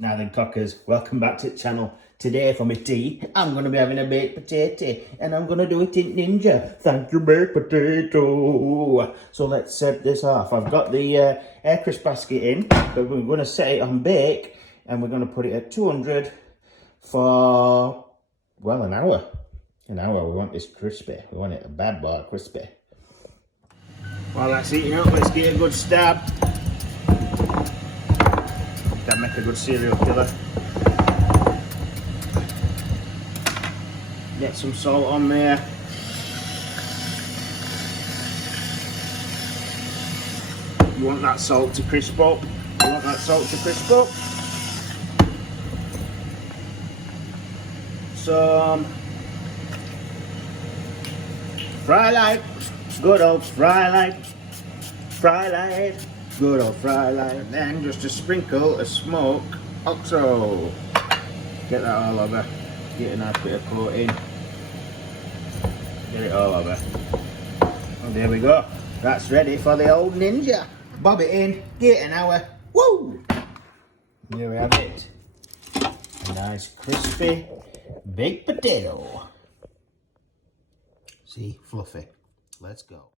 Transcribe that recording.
Now then, cockers, welcome back to the channel. Today for my tea, I'm going to be having a baked potato, and I'm going to do it in Ninja. Thank you, baked potato. So let's set this off. I've got the air crisp basket in, but we're going to set it on bake, and we're going to put it at 200 for, well, an hour. An hour. We want this crispy. We want it a bad boy crispy. While that's heating up, let's get a good stab. That'd make a good serial killer. Get some salt on there. You want that salt to crisp up. You want that salt to crisp up. Some fry light. Good old fry light. Fry light. Good old fry light. And then just a sprinkle of smoked oxo. Get that all over. Get a nice bit of coating. Get it all over. And there we go. That's ready for the old Ninja. Bob it in. Give it an hour. Woo! Here we have it. A nice crispy baked potato. See, fluffy. Let's go.